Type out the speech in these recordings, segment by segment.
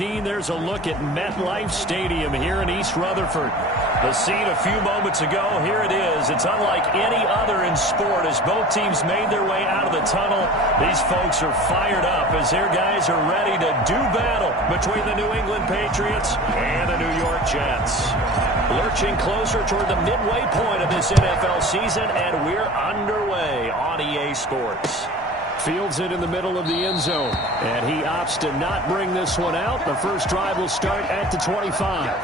13, there's a look at MetLife Stadium here in East Rutherford. The scene a few moments ago, here it is. It's unlike any other in sport as both teams made their way out of the tunnel. These folks are fired up as their guys are ready to do battle between the New England Patriots and the New York Jets. Lurching closer toward the midway point of this NFL season, and we're underway on EA Sports. Fields it in the middle of the end zone, and he opts to not bring this one out. The first drive will start at the 25.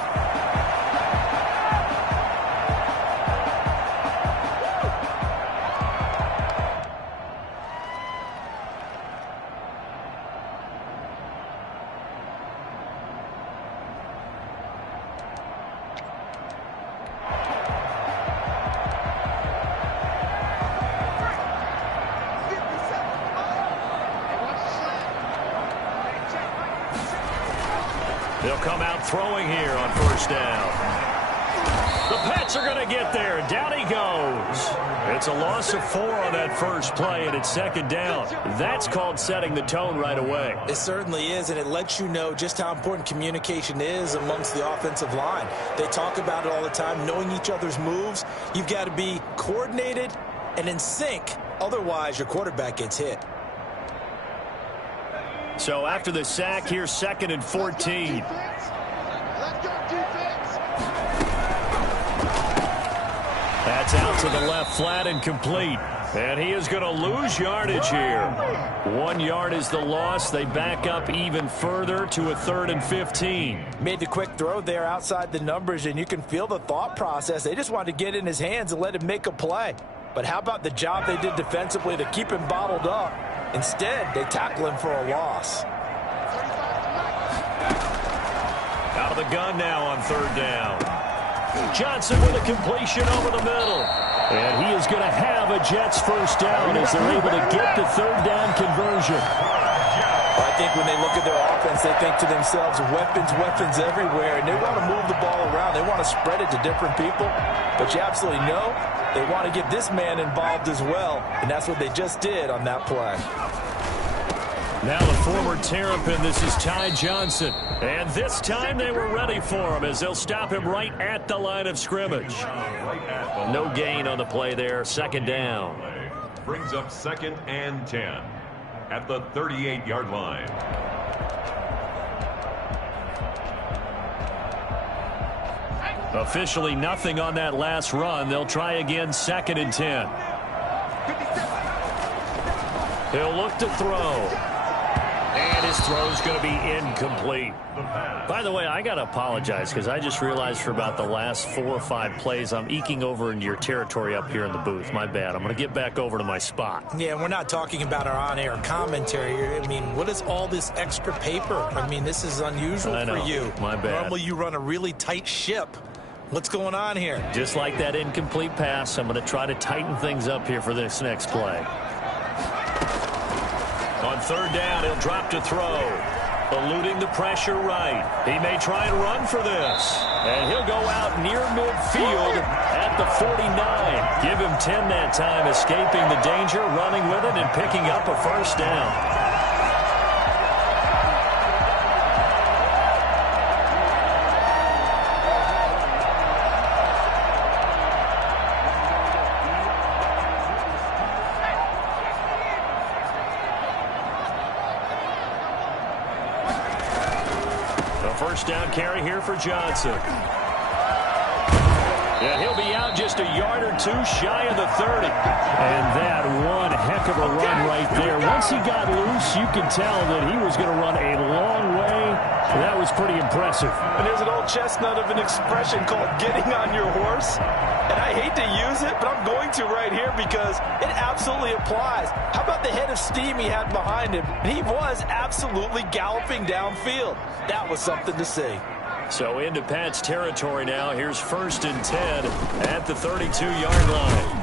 They'll come out throwing here on first down. The Pats are going to get there. Down he goes. It's a loss of 4 on that first play, and it's second down. That's called setting the tone right away. It certainly is, and it lets you know just how important communication is amongst the offensive line. They talk about it all the time, knowing each other's moves. You've got to be coordinated and in sync. Otherwise, your quarterback gets hit. So after the sack, here's 2nd and 14. That's out to the left flat and complete. And he is going to lose yardage here. 1 yard is the loss. They back up even further to a 3rd and 15. Made the quick throw there outside the numbers, and you can feel the thought process. They just wanted to get in his hands and let him make a play. But how about the job they did defensively to keep him bottled up? Instead, they tackle him for a loss. Out of the gun now on 3rd down. Johnson with a completion over the middle. And he is going to have a Jets first down as they're able to get the 3rd down conversion. I think when they look at their offense, they think to themselves, weapons everywhere, and they want to move the ball around. They want to spread it to different people. But you absolutely know they want to get this man involved as well, and that's what they just did on that play. Now the former Terrapin, this is Ty Johnson. And this time they were ready for him as they'll stop him right at the line of scrimmage. No gain on the play there, 2nd down. Brings up 2nd and 10 at the 38-yard line. Officially nothing on that last run. They'll try again, 2nd and 10. He'll look to throw. And his throw's going to be incomplete. By the way, I got to apologize because I just realized for about the last 4 or 5 plays, I'm eking over into your territory up here in the booth. My bad. I'm going to get back over to my spot. Yeah, we're not talking about our on-air commentary. I mean, what is all this extra paper? I mean, this is unusual for you. My bad. Normally you run a really tight ship. What's going on here? Just like that incomplete pass, I'm going to try to tighten things up here for this next play. On 3rd down, he'll drop to throw. Eluding the pressure right. He may try and run for this. And he'll go out near midfield at the 49. Give him 10 that time, escaping the danger, running with it, and picking up a first down. First down carry here for Johnson. And he'll be out just a yard or 2 shy of the 30. And that one heck of a run right there. Once he got loose, you can tell that he was going to run a long way. That was pretty impressive. And there's an old chestnut of an expression called getting on your horse. And I hate to use it, but I'm going to right here because it absolutely applies. How about the head of steam he had behind him? He was absolutely galloping downfield. That was something to see. So into Pat's territory now. Here's 1st and 10 at the 32-yard line.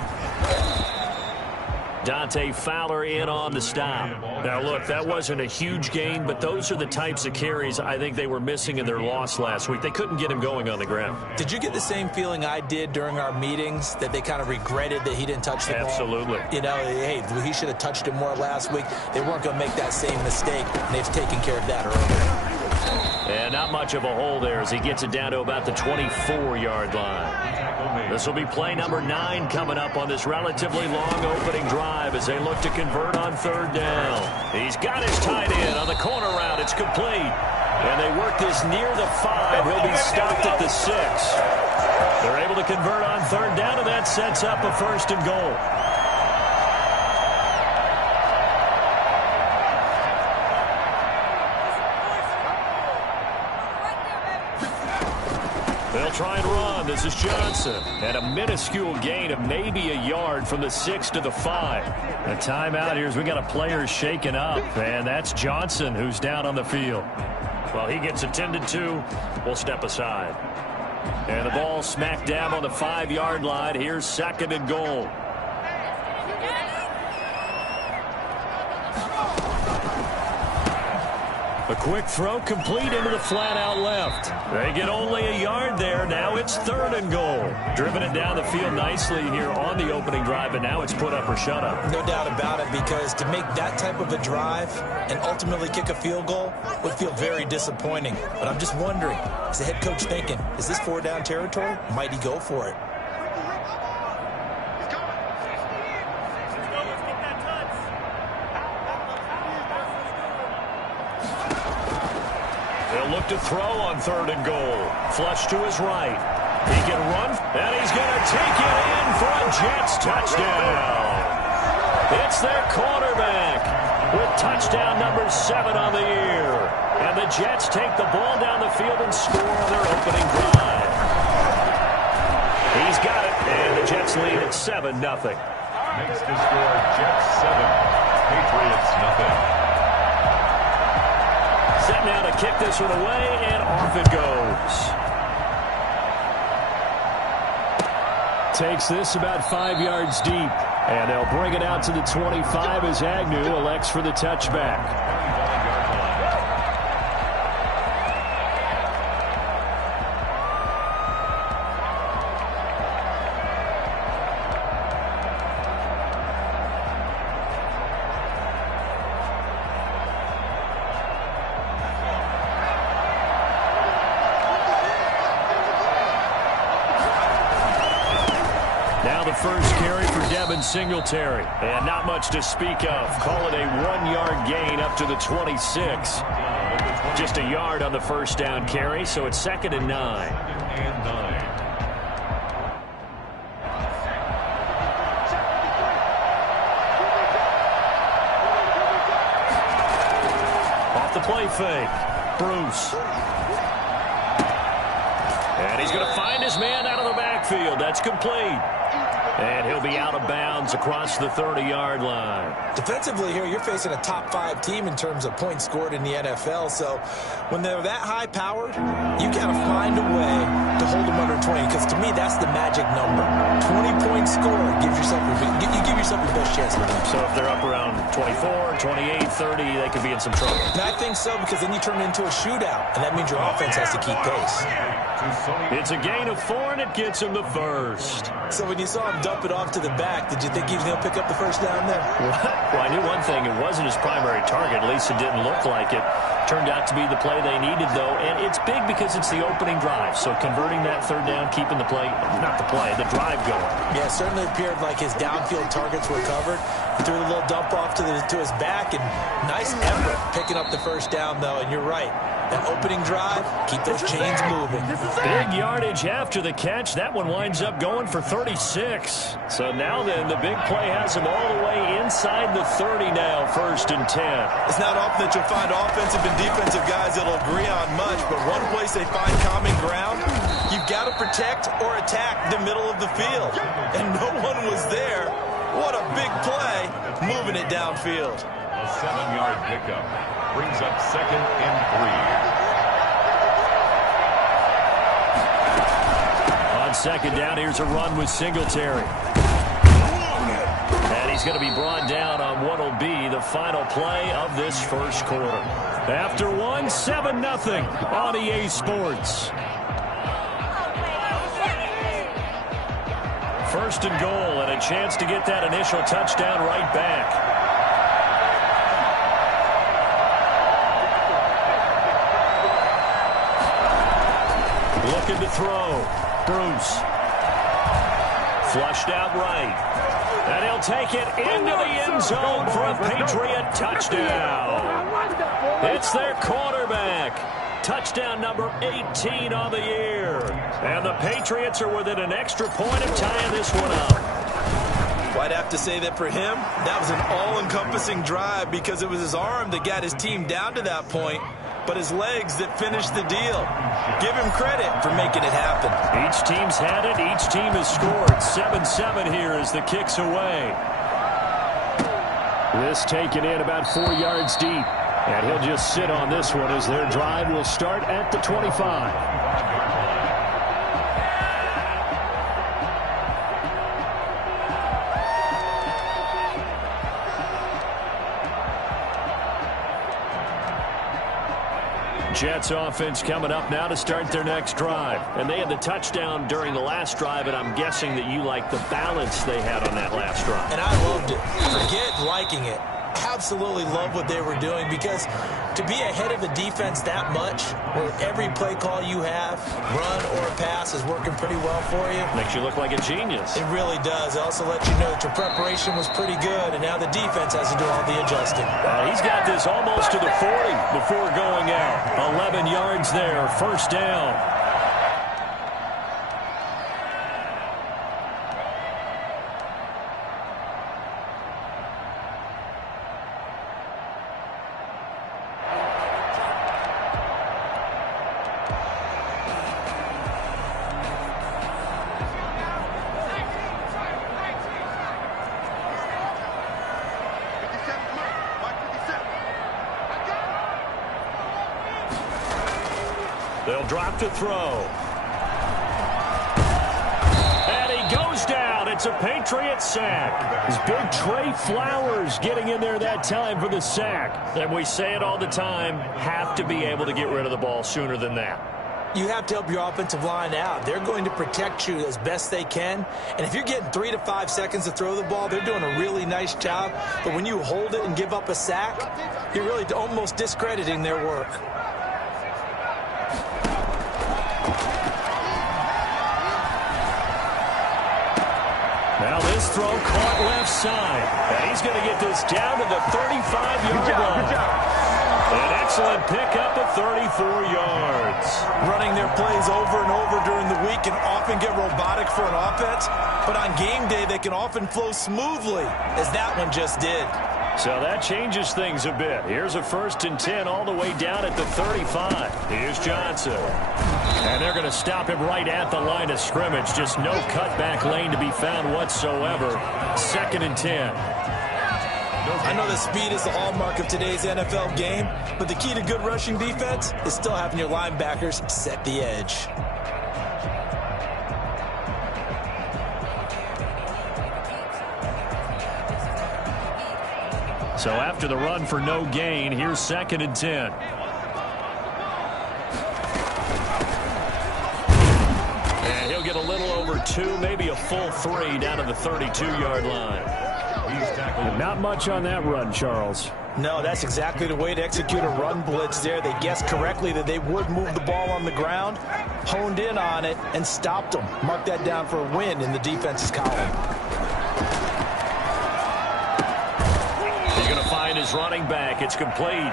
Dante Fowler in on the stop. Now, look, that wasn't a huge gain, but those are the types of carries I think they were missing in their loss last week. They couldn't get him going on the ground. Did you get the same feeling I did during our meetings, that they kind of regretted that he didn't touch the ball? Absolutely. You know, hey, he should have touched it more last week. They weren't going to make that same mistake, and they've taken care of that earlier. And not much of a hole there as he gets it down to about the 24-yard line. This will be play number 9 coming up on this relatively long opening drive as they look to convert on third down. He's got his tight end on the corner route. It's complete. And they work this near the 5. He'll be stopped at the 6. They're able to convert on third down, and that sets up a first and goal. They'll try and run. This is Johnson. And a minuscule gain of maybe a yard from the 6 to the 5. A timeout here as we got a player shaken up. And that's Johnson who's down on the field. Well, he gets attended to. We'll step aside. And the ball smacked down on the 5-yard line. Here's second and goal. A quick throw complete into the flat out left. They get only a yard there. Now it's third and goal. Driven it down the field nicely here on the opening drive, but now it's put up or shut up. No doubt about it, because to make that type of a drive and ultimately kick a field goal would feel very disappointing. But I'm just wondering, is the head coach thinking, is this 4-down territory? Might he go for it? Look to throw on third and goal. Flush to his right. He can run, and he's going to take it in for a Jets touchdown. It's their quarterback with touchdown number 7 on the year. And the Jets take the ball down the field and score on their opening drive. He's got it, and the Jets lead at 7-0. Makes the score Jets 7, Patriots nothing. Set now to kick this one away, and off it goes. Takes this about 5 yards deep, and they'll bring it out to the 25 as Agnew elects for the touchback. First carry for Devin Singletary. And not much to speak of. Call it a 1-yard gain up to the 26. Just a yard on the first down carry, so it's 2nd and 9. Off the play fake. Bruce. And he's going to find his man out of the backfield. That's complete. And he'll be out of bounds across the 30-yard line. Defensively here, you're facing a top-5 team in terms of points scored in the NFL. So when they're that high-powered, you got to find a way to hold them under 20. Because to me, that's the magic number. 20 points scored gives yourself you give yourself the best chance to win. So if they're up around 24, 28, 30, they could be in some trouble. And I think so, because then you turn it into a shootout. And that means your offense has to keep pace. It's a gain of 4, and it gets him the first. So when you saw him dump it off to the back, did you think he was going to pick up the first down there? Well, I knew one thing. It wasn't his primary target. At least it didn't look like it. Turned out to be the play they needed, though. And it's big because it's the opening drive. So converting that third down, keeping the play, not the play, the drive going. Yeah, it certainly appeared like his downfield targets were covered. He threw a little dump off to his back, and nice effort picking up the first down, though. And you're right. That opening drive, keep those chains moving. Big yardage after the catch. That one winds up going for 36. So now then, the big play has him all the way inside the 30 now, 1st and 10. It's not often that you'll find offensive and defensive guys that'll agree on much, but one place they find common ground, you've got to protect or attack the middle of the field. And no one was there. What a big play, moving it downfield. A 7-yard pickup brings up 2nd and 3. On second down, here's a run with Singletary. And he's going to be brought down on what will be the final play of this first quarter. After 7-0 on EA Sports. 1st and goal, and a chance to get that initial touchdown right back. Looking to throw. Bruce. Flushed out right. And he'll take it into the end zone for a Patriot touchdown. It's their quarterback. Touchdown number 18 on the year. And the Patriots are within an extra point of tying this one up. Well, I'd have to say that for him, that was an all-encompassing drive because it was his arm that got his team down to that point, but his legs that finished the deal. Give him credit for making it happen. Each team's had it. Each team has scored. 7-7 here as the kick's away. This taken in about 4 yards deep. And he'll just sit on this one as their drive will start at the 25. Jets offense coming up now to start their next drive. And they had the touchdown during the last drive, and I'm guessing that you like the balance they had on that last drive. And I loved it. Forget liking it. Absolutely love what they were doing because to be ahead of the defense that much, where every play call you have, run or pass, is working pretty well for you. Makes you look like a genius. It really does. It also lets you know that your preparation was pretty good, and now the defense has to do all the adjusting. He's got this almost to the 40 before going out. 11 yards there, first down. They'll drop to throw. And he goes down. It's a Patriot sack. It's big Trey Flowers getting in there that time for the sack. And we say it all the time, have to be able to get rid of the ball sooner than that. You have to help your offensive line out. They're going to protect you as best they can. And if you're getting 3 to 5 seconds to throw the ball, they're doing a really nice job. But when you hold it and give up a sack, you're really almost discrediting their work. Now this throw caught left side. And he's going to get this down to the 35-yard line. An excellent pickup of 34 yards. Running their plays over and over during the week can often get robotic for an offense, but on game day they can often flow smoothly, as that one just did. So that changes things a bit. Here's a 1st and 10 all the way down at the 35. Here's Johnson. And they're going to stop him right at the line of scrimmage. Just no cutback lane to be found whatsoever. 2nd and 10. I know that speed is the hallmark of today's NFL game, but the key to good rushing defense is still having your linebackers set the edge. So after the run for no gain, here's 2nd and 10. And he'll get a little over 2, maybe a full 3 down to the 32-yard line. Not much on that run, Charles. No, that's exactly the way to execute a run blitz there. They guessed correctly that they would move the ball on the ground, honed in on it, and stopped them. Mark that down for a win in the defense's column. He's going to find his running back. It's complete.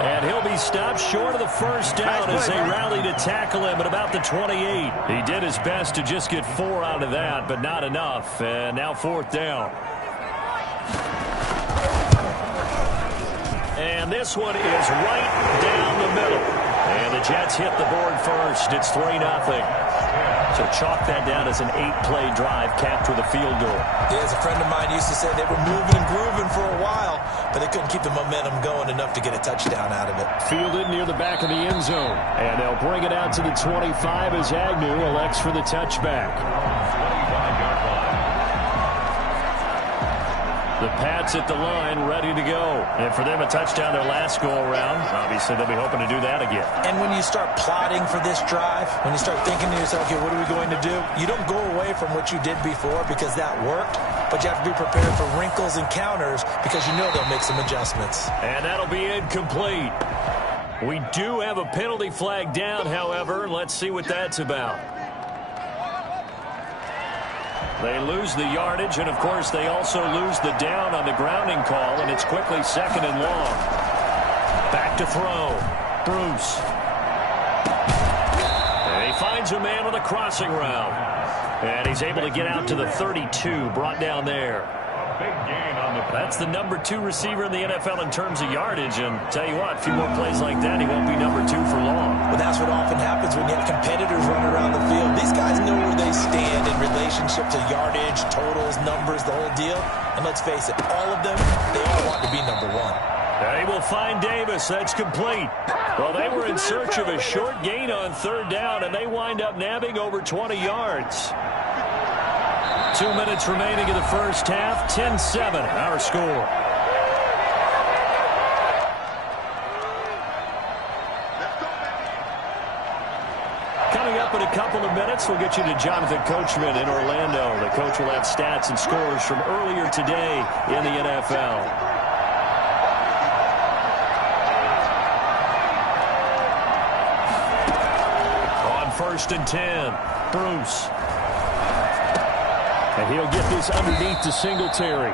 And he'll be stopped short of the first down as they rally to tackle him at about the 28. He did his best to just get 4 out of that, but not enough. And now 4th down. And this one is right down the middle. And the Jets hit the board first. It's 3-0. So chalk that down as an 8-play drive capped with a field goal. Yeah, as a friend of mine used to say, they were moving and grooving for a while, but they couldn't keep the momentum going enough to get a touchdown out of it. Fielded near the back of the end zone. And they'll bring it out to the 25 as Agnew elects for the touchback. The Pats at the line, ready to go. And for them, a touchdown their last go-around. Obviously, they'll be hoping to do that again. And when you start plotting for this drive, when you start thinking to yourself, okay, what are we going to do? You don't go away from what you did before because that worked, but you have to be prepared for wrinkles and counters because you know they'll make some adjustments. And that'll be incomplete. We do have a penalty flag down, however. Let's see what that's about. They lose the yardage, and, of course, they also lose the down on the grounding call, and it's quickly 2nd and long. Back to throw. Bruce. And he finds a man on the crossing route. And he's able to get out to the 32, brought down there. Big gain on the That's the number 2 receiver in the NFL in terms of yardage. And tell you what, a few more plays like that, he won't be number 2 for long. Well, that's what often happens when you have competitors running around the field. These guys know where they stand in relationship to yardage, totals, numbers, the whole deal. And let's face it, all of them, they all want to be number 1. They will find Davis. That's complete. Well, they were in search of a short gain on 3rd down, and they wind up nabbing over 20 yards. 2 minutes remaining in the first half. 10-7, our score. Coming up in a couple of minutes, we'll get you to Jonathan Coachman in Orlando. The coach will have stats and scores from earlier today in the NFL. On 1st and 10, Bruce. And he'll get this underneath to Singletary.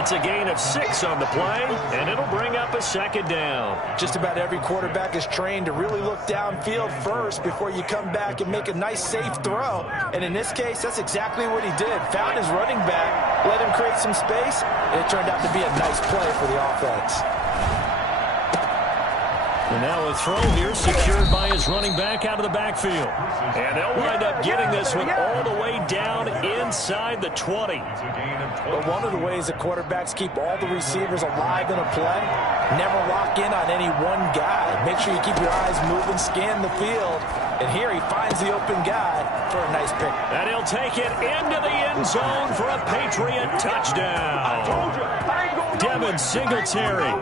It's a gain of 6 on the play, and it'll bring up a 2nd down. Just about every quarterback is trained to really look downfield first before you come back and make a nice, safe throw. And in this case, that's exactly what he did. Found his running back, let him create some space, and it turned out to be a nice play for the offense. And now a throw here secured by his running back out of the backfield. And they'll wind up getting this one all the way down inside the 20. But one of the ways the quarterbacks keep all the receivers alive in a play, never lock in on any one guy. Make sure you keep your eyes moving, scan the field. And here he finds the open guy for a nice pick. And he'll take it into the end zone for a Patriot touchdown. Devin Singletary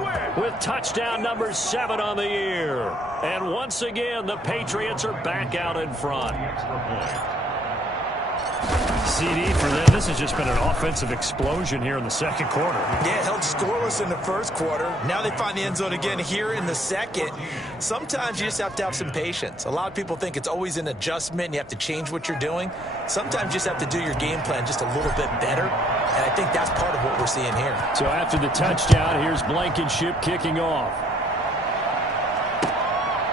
with touchdown number 7 on the year. And once again, the Patriots are back out in front. CD for them. This has just been an offensive explosion here in the 2nd quarter. Yeah, held scoreless in the 1st quarter. Now they find the end zone again here in the 2nd. Sometimes you just have to have some patience. A lot of people think it's always an adjustment and you have to change what you're doing. Sometimes you just have to do your game plan just a little bit better. And I think that's part of what we're seeing here. So after the touchdown, here's Blankenship kicking off.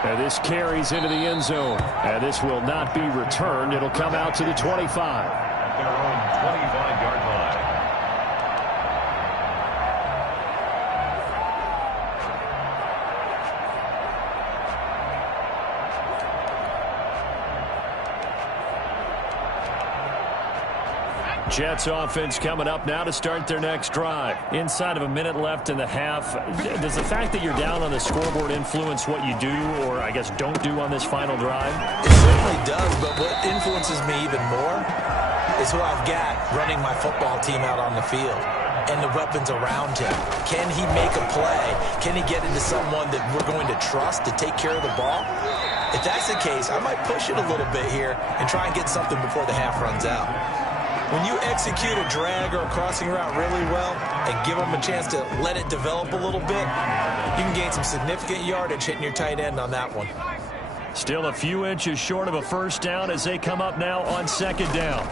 And this carries into the end zone. And this will not be returned. It'll come out to the 25. their own 25-yard line. Jets offense coming up now to start their next drive. Inside of a minute left in the half, does the fact that you're down on the scoreboard influence what you do or, I guess, don't do on this final drive? It certainly does, but what influences me even more is who I've got running my football team out on the field and the weapons around him. Can he make a play? Can he get into someone that we're going to trust to take care of the ball? If that's the case, I might push it a little bit here and try and get something before the half runs out. When you execute a drag or a crossing route really well and give them a chance to let it develop a little bit, you can gain some significant yardage hitting your tight end on that one. Still a few inches short of a first down as they come up now on second down.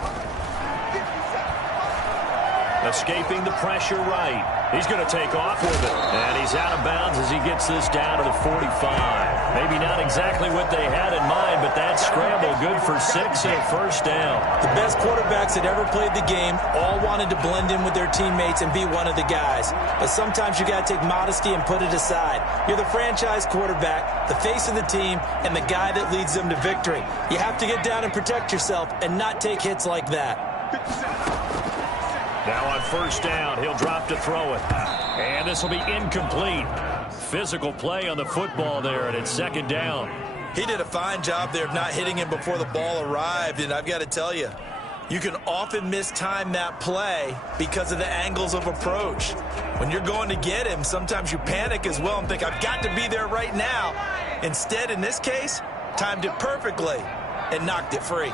Escaping the pressure right. He's going to take off with it. And he's out of bounds as he gets this down to the 45. Maybe not exactly what they had in mind, but that scramble good for 6 and a first down. The best quarterbacks that ever played the game all wanted to blend in with their teammates and be one of the guys. But sometimes you got to take modesty and put it aside. You're the franchise quarterback, the face of the team, and the guy that leads them to victory. You have to get down and protect yourself and not take hits like that. Now on first down, he'll drop to throw it. And this will be incomplete. Physical play on the football there, and it's second down. He did a fine job there of not hitting him before the ball arrived, and I've got to tell you, you can often mistime that play because of the angles of approach. When you're going to get him, sometimes you panic as well and think, I've got to be there right now. Instead, in this case, timed it perfectly and knocked it free.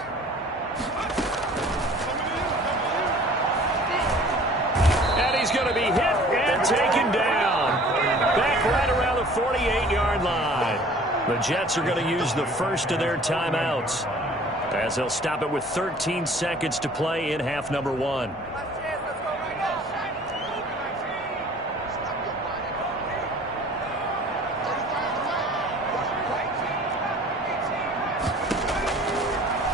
And he's going to be hit and taken down. Back right around the 48-yard line. The Jets are going to use the first of their timeouts, as they'll stop it with 13 seconds to play in half number 1.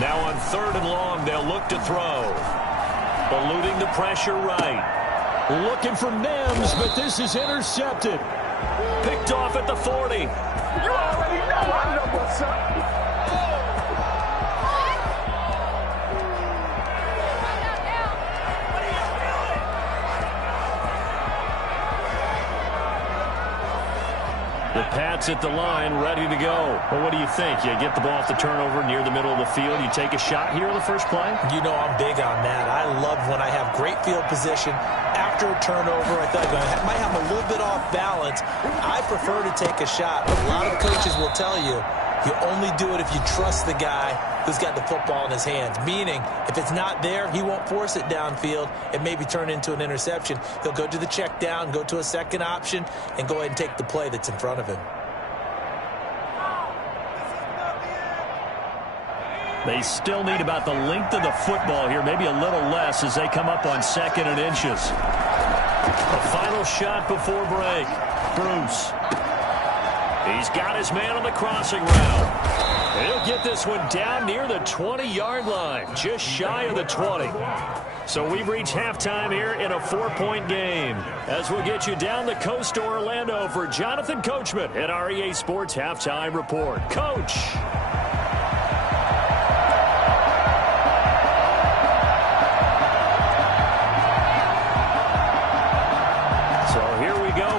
Now on 3rd and long, they'll look to throw. Eluding the pressure right. Looking for Mims, but this is intercepted. Picked off at the 40. You already know I know what's up. The Pats at the line, ready to go. Well, what do you think? You get the ball off the turnover near the middle of the field. You take a shot here in the first play? You know I'm big on that. I love when I have great field position after a turnover. I thought I might have a little bit off balance. I prefer to take a shot. A lot of coaches will tell you, you only do it if you trust the guy who's got the football in his hands. Meaning, if it's not there, he won't force it downfield and maybe turn into an interception. He'll go to the check down, go to a second option, and go ahead and take the play that's in front of him. They still need about the length of the football here, maybe a little less as they come up on 2nd and inches. A final shot before break. Bruce. He's got his man on the crossing route. He'll get this one down near the 20-yard line, just shy of the 20. So we've reached halftime here in a 4-point game. As we'll get you down the coast to Orlando for Jonathan Coachman at our EA Sports Halftime Report. Coach.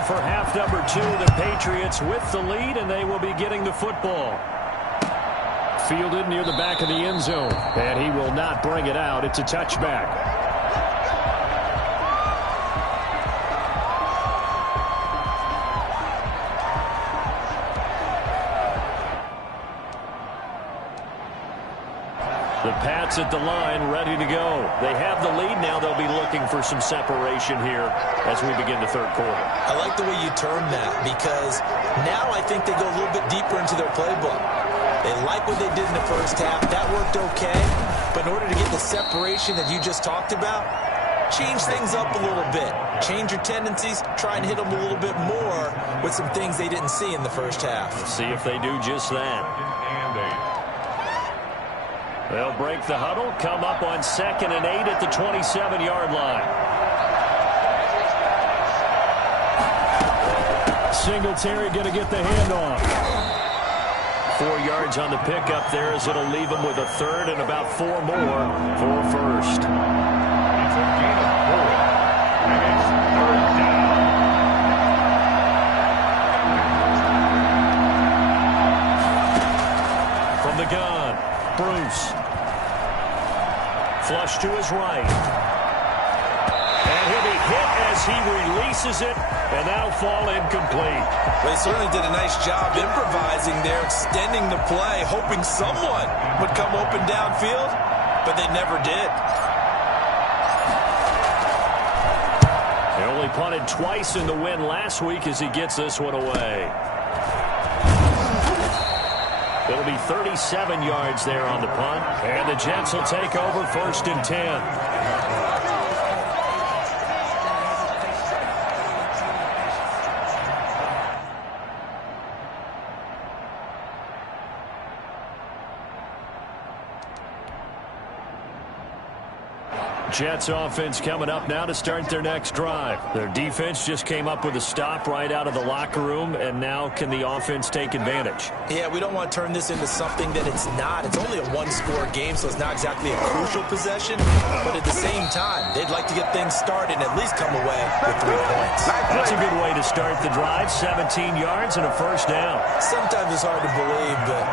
For half number 2, the Patriots with the lead, and they will be getting the football. Fielded near the back of the end zone, and he will not bring it out. It's a touchback. The Pats at the line, ready to go. They have the lead. Now they'll be looking for some separation here as we begin the 3rd quarter. I like the way you term that, because now I think they go a little bit deeper into their playbook. They like what they did in the first half. That worked okay. But in order to get the separation that you just talked about, change things up a little bit. Change your tendencies. Try and hit them a little bit more with some things they didn't see in the first half. Let's see if they do just that. They'll break the huddle, come up on 2nd and 8 at the 27-yard line. Singletary going to get the handoff. 4 yards on the pickup there as it'll leave him with a 3rd and about 4 more for a first. It's a gain of 4, and it's 3rd down. From the gun, Bruce. Flush to his right. And he'll be hit as he releases it, and that'll fall incomplete. They certainly did a nice job improvising there, extending the play, hoping someone would come open downfield, but they never did. He only punted twice in the win last week as he gets this one away. It'll be 37 yards there on the punt, and the Jets will take over 1st and 10. Jets offense coming up now to start their next drive. Their defense just came up with a stop right out of the locker room, and now can the offense take advantage? Yeah, we don't want to turn this into something that it's not. It's only a one-score game, so it's not exactly a crucial possession. But at the same time, they'd like to get things started and at least come away with 3 points. That's a good way to start the drive. 17 yards and a first down. Sometimes it's hard to believe, but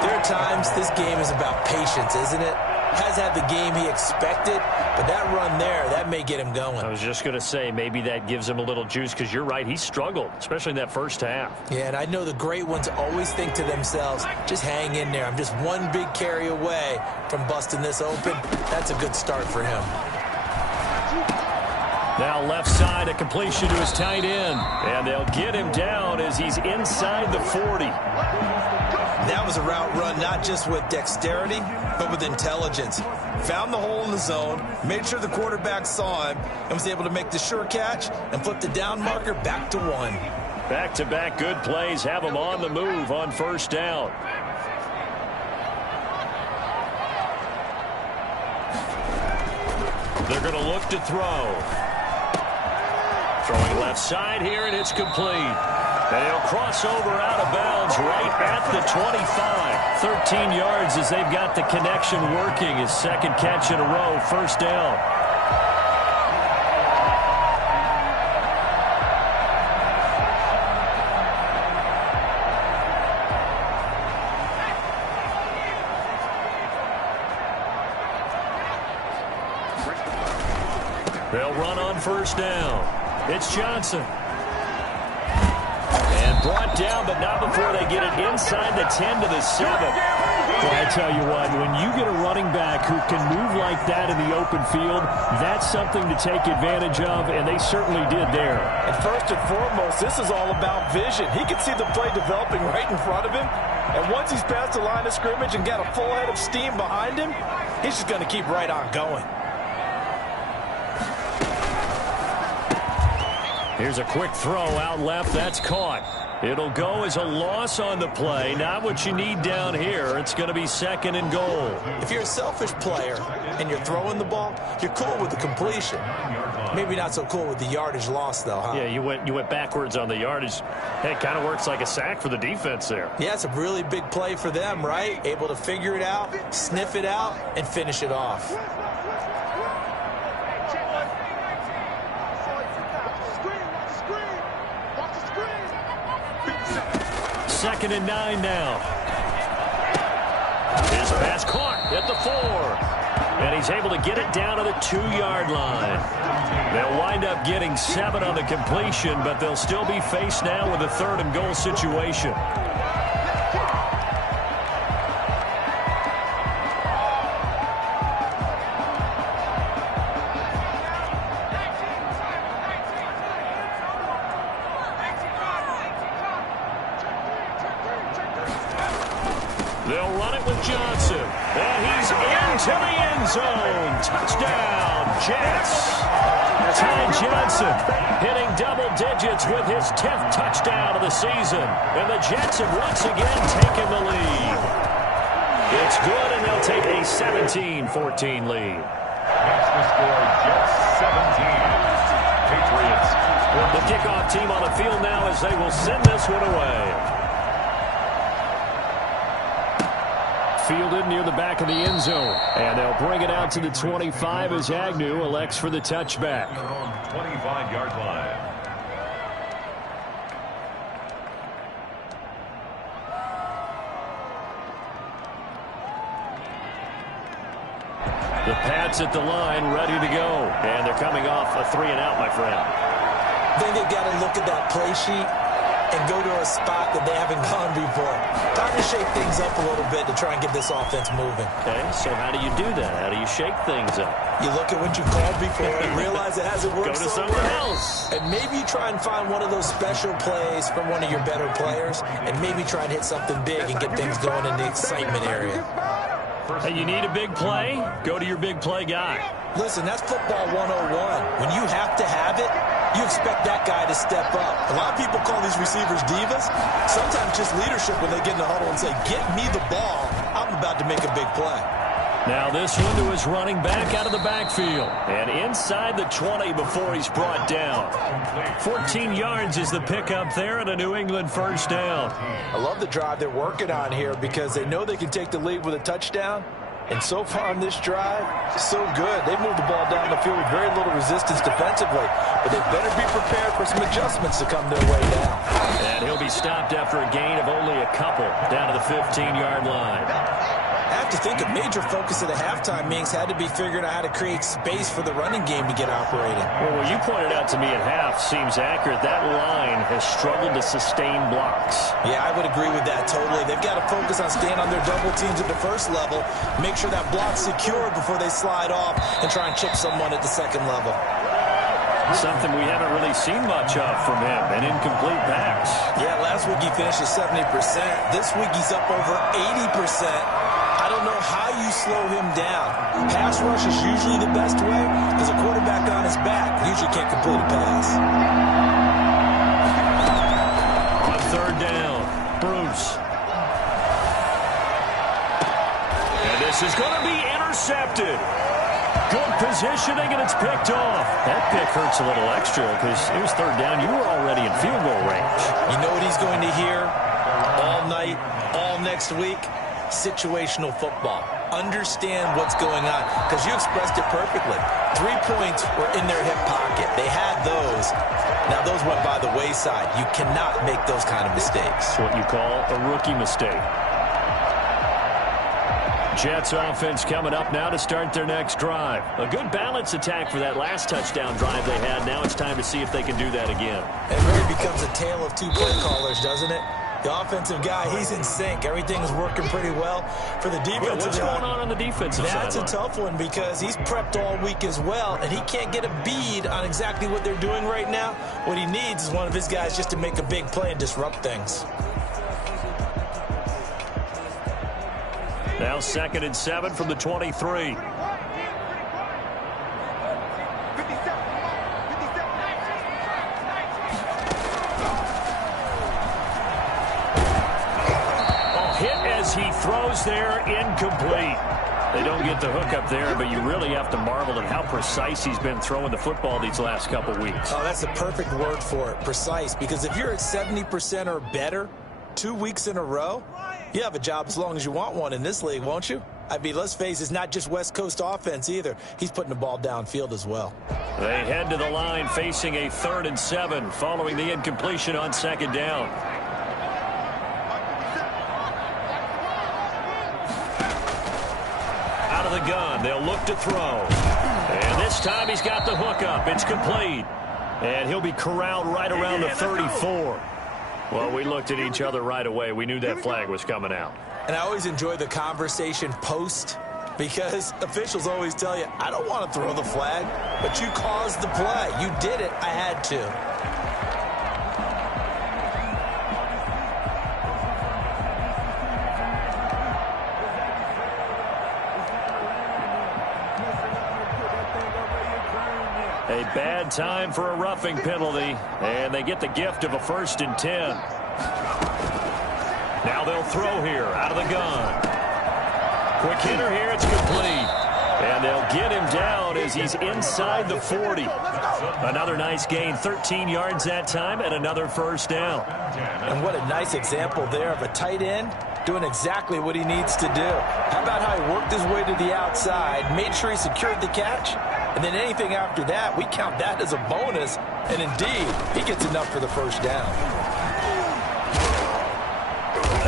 there are times this game is about patience, isn't it? Has had the game he expected, but that run there, that may get him going. I was just going to say, maybe that gives him a little juice, because you're right, he struggled, especially in that first half. Yeah, and I know the great ones always think to themselves, just hang in there. I'm just one big carry away from busting this open. That's a good start for him. Now left side, a completion to his tight end. And they'll get him down as he's inside the 40. That was a route run not just with dexterity, but with intelligence. Found the hole in the zone, made sure the quarterback saw him, and was able to make the sure catch and flip the down marker back to 1. Back-to-back good plays have him on the move on first down. They're going to look to throw. Throwing left side here, and it's complete. And he'll cross over out of bounds right at the 25. 13 yards as they've got the connection working. His second catch in a row, first down. They'll run on first down. It's Johnson. And brought down, but not before they get it inside the 10 to the 7. Well, I tell you what, when you get a running back who can move like that in the open field, that's something to take advantage of, and they certainly did there. And first and foremost, this is all about vision. He can see the play developing right in front of him, and once he's past the line of scrimmage and got a full head of steam behind him, he's just going to keep right on going. Here's a quick throw out left. That's caught. It'll go as a loss on the play. Not what you need down here. It's going to be second and goal. If you're a selfish player and you're throwing the ball, you're cool with the completion. Maybe not so cool with the yardage loss, though, huh? Yeah, you went backwards on the yardage. Hey, it kind of works like a sack for the defense there. Yeah, it's a really big play for them, right? Able to figure it out, sniff it out, and finish it off. Second and 9 now. His pass caught at the 4. And he's able to get it down to the 2-yard line. They'll wind up getting 7 on the completion, but they'll still be faced now with a third and goal situation. They'll run it with Johnson. And he's into the end zone. Touchdown, Jets. Ty Johnson hitting double digits with his 10th touchdown of the season. And the Jets have once again taken the lead. It's good, and they'll take a 17-14 lead. That's the score, Jets 17. Patriots 14. The kickoff team on the field now as they will send this one away. Fielded near the back of the end zone. And they'll bring it out to the 25 as Agnew elects for the touchback. 25-yard line. The Pats at the line, ready to go. And they're coming off a 3-and-out, my friend. Then they've got to look at that play sheet and go to a spot that they haven't gone before. Time to shake things up a little bit to try and get this offense moving. Okay, so how do you do that? How do you shake things up? You look at what you called before and realize it hasn't worked Go to so something well. else. And maybe you try and find one of those special plays from one of your better players and maybe try and hit something big and get things going in the excitement area. Hey, you need a big play? Go to your big play guy. Listen, that's football 101. When you have to have it, you expect that guy to step up. A lot of people call these receivers divas. Sometimes just leadership when they get in the huddle and say, get me the ball. I'm about to make a big play. Now this one to his running back out of the backfield. And inside the 20 before he's brought down. 14 yards is the pickup there and a New England first down. I love the drive they're working on here because they know they can take the lead with a touchdown. And so far on this drive, so good. They moved the ball down the field with very little resistance defensively. But they better be prepared for some adjustments to come their way down. And he'll be stopped after a gain of only a couple down to the 15-yard line. I have to think a major focus of the halftime meetings had to be figuring out how to create space for the running game to get operating. Well, what you pointed out to me at half seems accurate. That line has struggled to sustain blocks. Yeah, I would agree with that totally. They've got to focus on staying on their double teams at the first level, make sure that block's secure before they slide off and try and chip someone at the second level. Something we haven't really seen much of from him, an incomplete pass. Yeah, last week he finished at 70%. This week he's up over 80%. I don't know how you slow him down. Pass rush is usually the best way because a quarterback on his back usually can't complete a pass. On third down, Bruce. And this is going to be intercepted. Good positioning, and it's picked off. That pick hurts a little extra because it was third down. You were already in field goal range. You know what he's going to hear all night, all next week? Situational football. Understand what's going on because you expressed it perfectly. 3 points were in their hip pocket. They had those. Now, those went by the wayside. You cannot make those kind of mistakes. It's what you call a rookie mistake. Jets offense coming up now to start their next drive. A good balance attack for that last touchdown drive they had. Now it's time to see if they can do that again. It really becomes a tale of two play callers, doesn't it? The offensive guy, he's in sync. Everything's working pretty well for the defensive What's going on the defensive side? That's a tough one because he's prepped all week as well, and he can't get a bead on exactly what they're doing right now. What he needs is one of his guys just to make a big play and disrupt things. Now 2nd and 7 from the 23. He throws there, incomplete. They don't get the hook up there, but you really have to marvel at how precise he's been throwing the football these last couple weeks. Oh, that's a perfect word for it, precise, because if you're at 70% or better 2 weeks in a row, you have a job as long as you want one in this league, won't you? I mean, let's face it, it's not just West Coast offense either. He's putting the ball downfield as well. They head to the line facing a 3rd and 7 following the incompletion on 2nd down. The gun. They'll look to throw. And this time he's got the hook up. It's complete. And he'll be corralled right around the 34. Well, we looked at each other right away. We knew that flag was coming out. And I always enjoy the conversation post because officials always tell you, I don't want to throw the flag, but you caused the play. You did it. I had to. A bad time for a roughing penalty, and they get the gift of a 1st and 10. Now they'll throw here out of the gun. Quick hitter here, it's complete. And they'll get him down as he's inside the 40. Another nice gain, 13 yards that time, and another 1st down. And what a nice example there of a tight end doing exactly what he needs to do. How about how he worked his way to the outside, made sure he secured the catch, and then anything after that, we count that as a bonus. And indeed, he gets enough for the 1st down.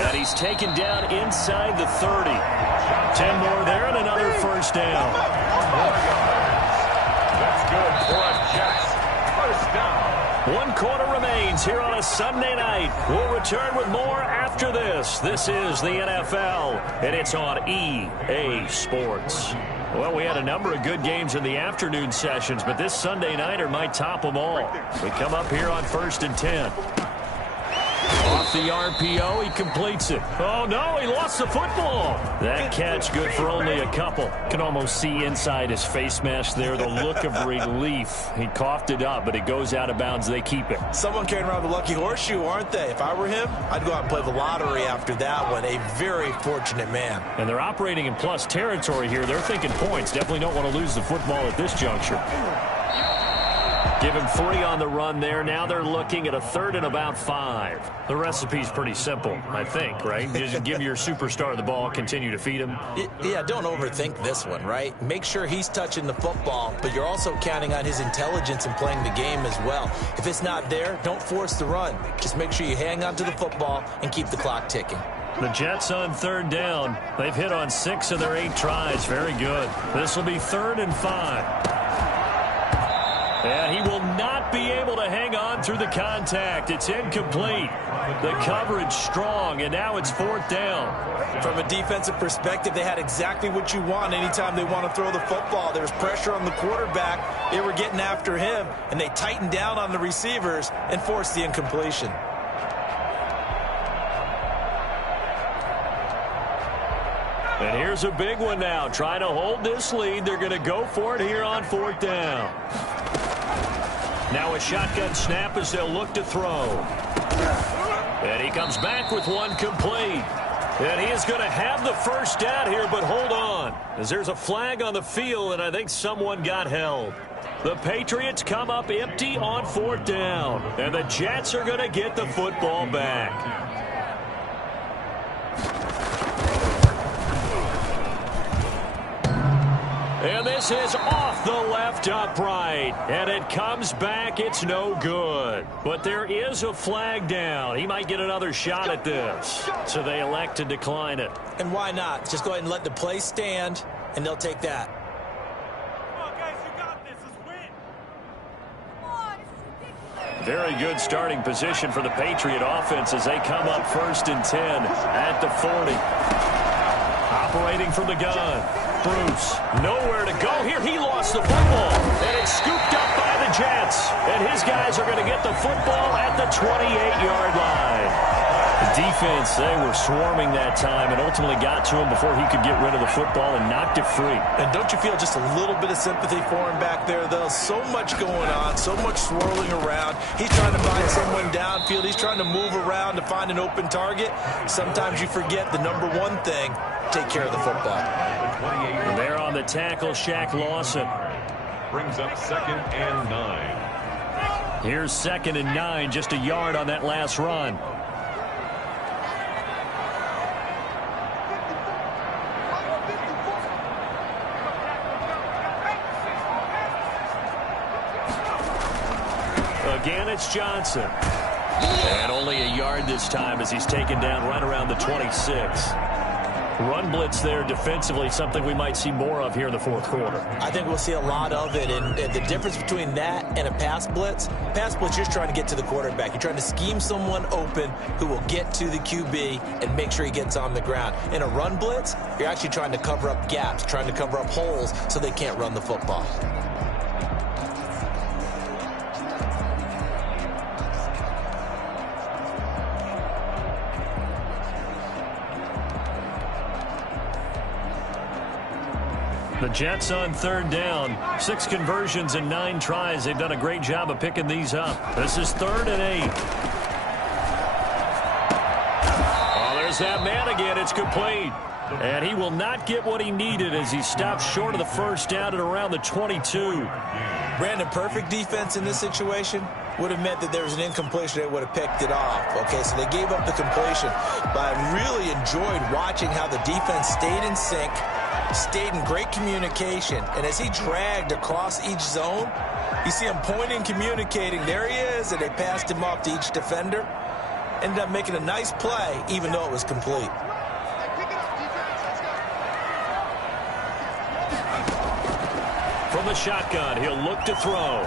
And he's taken down inside the 30. 10 more there and another 1st down. That's good for a Jets 1st down. 1 quarter remains here on a Sunday night. We'll return with more after this. This is the NFL, and it's on EA Sports. Well, we had a number of good games in the afternoon sessions, but this Sunday nighter might top them all. We come up here on 1st and 10. Off the RPO, he completes it. Oh, no, he lost the football. That catch good for only a couple. Can almost see inside his face mask there the look of relief. He coughed it up, but it goes out of bounds. They keep it. Someone carrying around the lucky horseshoe, aren't they? If I were him, I'd go out and play the lottery after that one. A very fortunate man. And they're operating in plus territory here. They're thinking points. Definitely don't want to lose the football at this juncture. Give him 3 on the run there. Now they're looking at a 3rd and about 5. The recipe's pretty simple, I think, right? Just give your superstar the ball, continue to feed him. Yeah, don't overthink this one, right? Make sure he's touching the football, but you're also counting on his intelligence in playing the game as well. If it's not there, don't force the run. Just make sure you hang on to the football and keep the clock ticking. The Jets on 3rd down. They've hit on 6 of their 8 tries. Very good. This will be 3rd and 5. And he will not be able to hang on through the contact. It's incomplete. The coverage strong, and now it's 4th down. From a defensive perspective, they had exactly what you want anytime they want to throw the football. There's pressure on the quarterback. They were getting after him, and they tightened down on the receivers and forced the incompletion. And here's a big one now. Trying to hold this lead. They're going to go for it here on 4th down. Now a shotgun snap as they'll look to throw. And he comes back with one complete. And he is going to have the first down here, but hold on, as there's a flag on the field, and I think someone got held. The Patriots come up empty on 4th down, and the Jets are going to get the football back. And this is off the left upright. And it comes back. It's no good. But there is a flag down. He might get another shot at this. So they elect to decline it. And why not? Just go ahead and let the play stand, and they'll take that. Come on, guys, you got this. Let's win. Come on, it's ridiculous. Very good starting position for the Patriot offense as they come up 1st and 10 at the 40. Operating from the gun. Bruce, nowhere to go here. He lost the football, and it's scooped up by the Jets. And his guys are going to get the football at the 28-yard line. The defense, they were swarming that time and ultimately got to him before he could get rid of the football and knocked it free. And don't you feel just a little bit of sympathy for him back there, though? So much going on, so much swirling around. He's trying to find someone downfield. He's trying to move around to find an open target. Sometimes you forget the number one thing, take care of the football. And there on the tackle, Shaq Lawson. Brings up 2nd and 9. Here's 2nd and 9, just a yard on that last run. Again, it's Johnson. And only a yard this time as he's taken down right around the 26. Run blitz there defensively, something we might see more of here in the 4th quarter. I think we'll see a lot of it, and the difference between that and a pass blitz, you're just trying to get to the quarterback. You're trying to scheme someone open who will get to the QB and make sure he gets on the ground. In a run blitz, you're actually trying to cover up gaps, trying to cover up holes so they can't run the football. The Jets on 3rd down. 6 conversions and 9 tries. They've done a great job of picking these up. This is 3rd and 8. Oh, there's that man again. It's complete. And he will not get what he needed as he stops short of the first down at around the 22. Brandon, perfect defense in this situation would have meant that there was an incompletion. They would have picked it off. Okay, so they gave up the completion. But I really enjoyed watching how the defense stayed in sync, stayed in great communication, and as he dragged across each zone, you see him pointing, communicating. There he is, and they passed him off to each defender. Ended up making a nice play, even though it was complete. From the shotgun, he'll look to throw.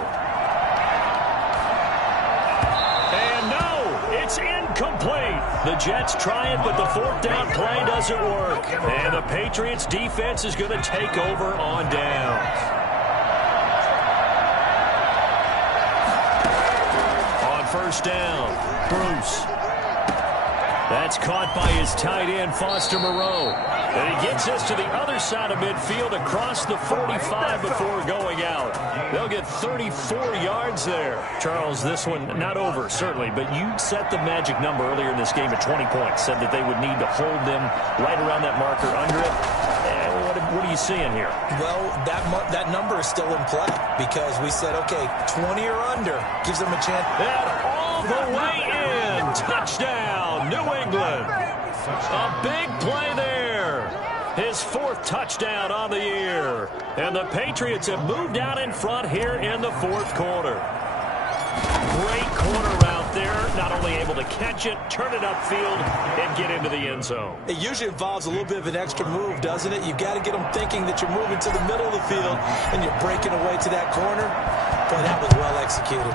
And no, it's incomplete. The Jets try it, but the 4th down play doesn't work. And the Patriots defense is going to take over on downs. On 1st down, Bruce. That's caught by his tight end, Foster Moreau. And he gets us to the other side of midfield across the 45 before going out. They'll get 34 yards there. Charles, this one not over, certainly, but you set the magic number earlier in this game at 20 points. Said that they would need to hold them right around that marker under it. What are you seeing here? Well, that number is still in play because we said, okay, 20 or under gives them a chance. And all the way in. Touchdown, New England. A big play there. His 4th touchdown on the year. And the Patriots have moved out in front here in the 4th quarter. Great corner route there. Not only able to catch it, turn it upfield, and get into the end zone. It usually involves a little bit of an extra move, doesn't it? You've got to get them thinking that you're moving to the middle of the field and you're breaking away to that corner. Boy, that was well executed.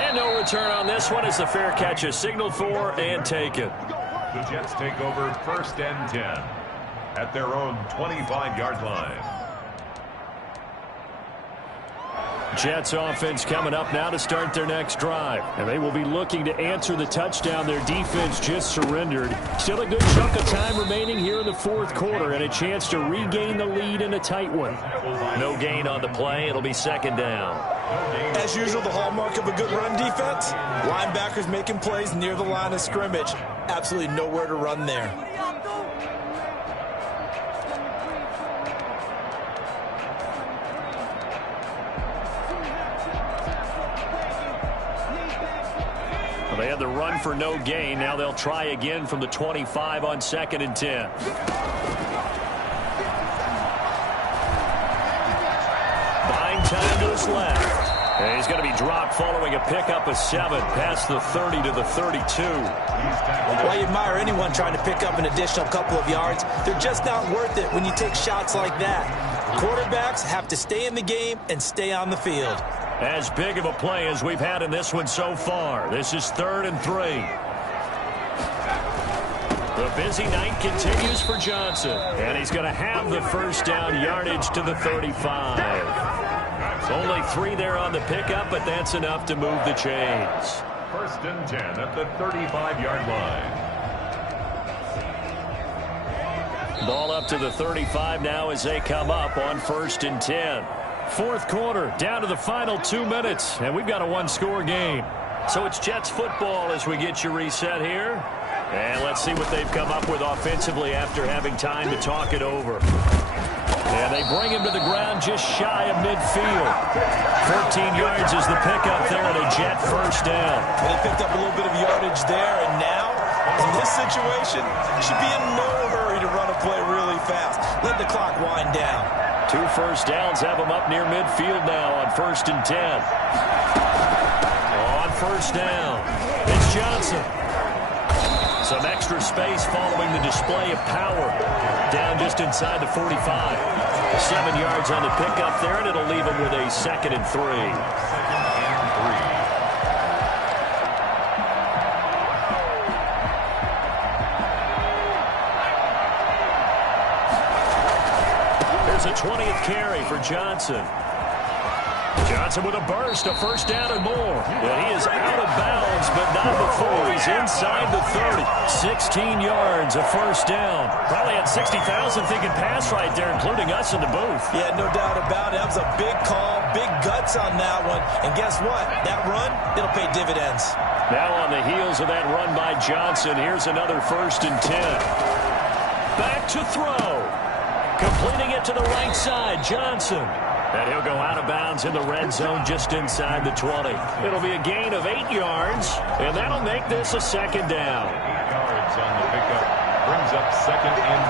And no return on this one as the fair catch is signaled for and taken. The Jets take over 1st and 10 at their own 25-yard line. Jets offense coming up now to start their next drive. And they will be looking to answer the touchdown their defense just surrendered. Still a good chunk of time remaining here in the fourth quarter and a chance to regain the lead in a tight one. No gain on the play. It'll be 2nd down. As usual, the hallmark of a good run defense, linebackers making plays near the line of scrimmage. Absolutely nowhere to run there. They had the run for no gain. Now they'll try again from the 25 on 2nd and 10. Buying time to his left. And he's going to be dropped following a pickup of 7 past the 30 to the 32. While you admire anyone trying to pick up an additional couple of yards, they're just not worth it when you take shots like that. Quarterbacks have to stay in the game and stay on the field. As big of a play as we've had in this one so far. This is 3rd and 3. The busy night continues for Johnson. And he's going to have the first down yardage to the 35. Only 3 there on the pickup, but that's enough to move the chains. 1st and 10 at the 35-yard line. Ball up to the 35 now as they come up on 1st and 10. Fourth quarter, down to the final 2 minutes, and we've got a one-score game. So it's Jets football as we get you reset here. And let's see what they've come up with offensively after having time to talk it over. And they bring him to the ground just shy of midfield. 14 yards is the pickup there and a Jet first down. And he picked up a little bit of yardage there, and now, in this situation, should be in no hurry to run a play really fast. Let the clock wind down. 2 first downs have him up near midfield now on 1st and 10. On 1st down, it's Johnson. Some extra space following the display of power. Down just inside the 45. 7 yards on the pickup there, and it'll leave him with a 2nd and 3. There's a 20th carry for Johnson. Johnson with a burst, a first down and more. And he is out of bounds, but not before he's inside the 30. 16 yards, a first down. Probably had 60,000 thinking pass right there, including us in the booth. Yeah, no doubt about it. That was a big call, big guts on that one. And guess what? That run, it'll pay dividends. Now on the heels of that run by Johnson, here's another 1st and 10. Back to throw. Completing it to the right side, Johnson. And he'll go out of bounds in the red zone just inside the 20. It'll be a gain of 8 yards, and that'll make this a 2nd down. 8 yards on the pickup brings up 2nd and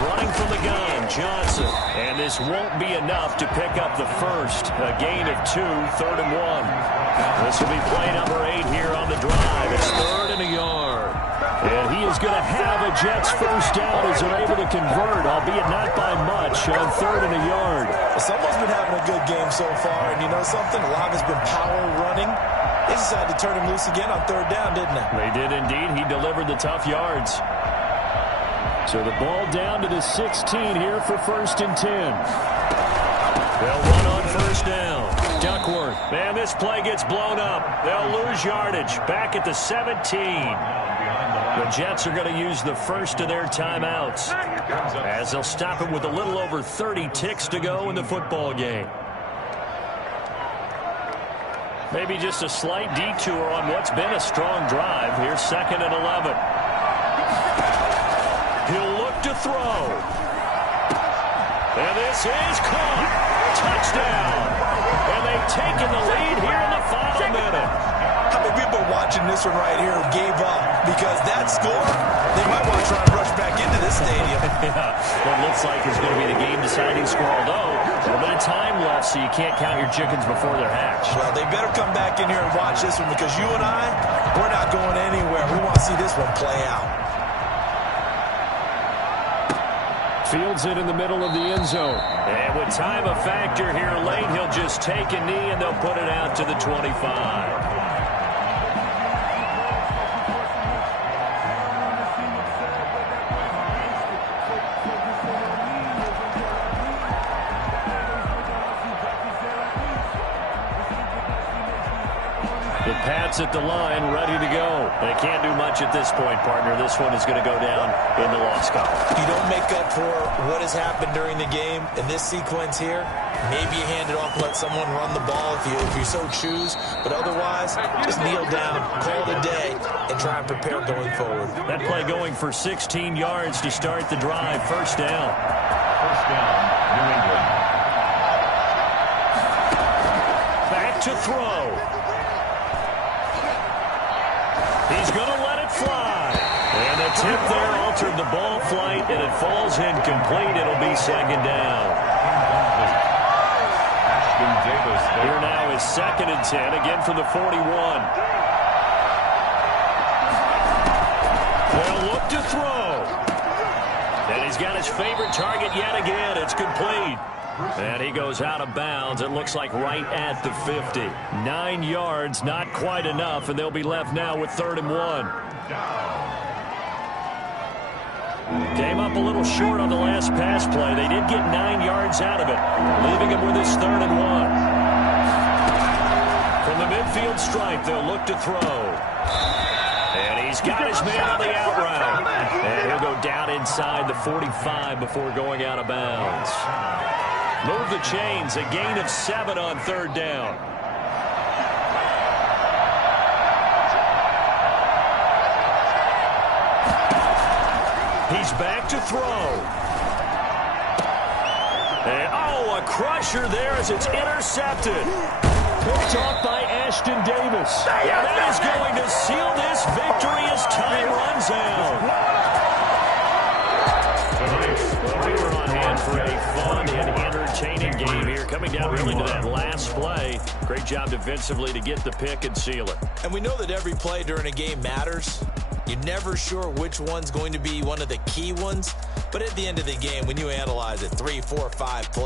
2. Running from the gun, Johnson. And this won't be enough to pick up the first. A gain of 2, 3rd and 1. This will be play number 8 here on the drive. It's 3rd and a yard. And he is going to have a Jets first down as they're able to convert, albeit not by much, on 3rd and a yard. Someone's been having a good game so far, and you know something? A lot has been power running. They decided to turn him loose again on 3rd down, didn't they? They did indeed. He delivered the tough yards. So the ball down to the 16 here for 1st and 10. They'll run on 1st down. Duckworth. And this play gets blown up. They'll lose yardage. Back at the 17. The Jets are going to use the first of their timeouts as they'll stop it with a little over 30 ticks to go in the football game. Maybe just a slight detour on what's been a strong drive. Here's 2nd and 11. He'll look to throw. And this is caught. Touchdown. And they've taken the lead here in the final minute. How many people watching this one right here gave up? Because that score, they might want to try and rush back into this stadium. Yeah, what looks like is going to be the game-deciding score, although a little bit of time left, so you can't count your chickens before they're hatched. Well, they better come back in here and watch this one, because you and I, we're not going anywhere. We want to see this one play out. Fields it in the middle of the end zone. And with time a factor here late, he'll just take a knee and they'll put it out to the 25. The Pats at the line, ready to go. They can't do much at this point, partner. This one is going to go down in the loss column. You don't make up for what has happened during the game in this sequence here. Maybe you hand it off and let someone run the ball if you so choose. But otherwise, just kneel down, call it a day, and try and prepare going forward. That play going for 16 yards to start the drive. First down. First down, New England. Back to throw. He's going to let it fly. And the tip there altered the ball flight, and it falls incomplete. It'll be second down. Ashton Davis. Here now is 2nd and 10, again from the 41. They'll look to throw. And he's got his favorite target yet again. It's complete. And he goes out of bounds. It looks like right at the 50. 9 yards, not quite enough, and they'll be left now with 3rd and 1. Came up a little short on the last pass play. They did get 9 yards out of it, leaving him with his 3rd and 1. From the midfield stripe, they'll look to throw. And he's got his man on the out route. And he'll go down inside the 45 before going out of bounds. Move the chains, a gain of 7 on 3rd down. He's back to throw. And, a crusher there as it's intercepted. Picked off by Ashton Davis. And that is going to seal this victory as time runs out. Well, we were on hand for a fun and entertaining game here. Coming down really to that last play. Great job defensively to get the pick and seal it. And we know that every play during a game matters. You're never sure which one's going to be one of the key ones. But at the end of the game, when you analyze it, 3, 4, 5 plays,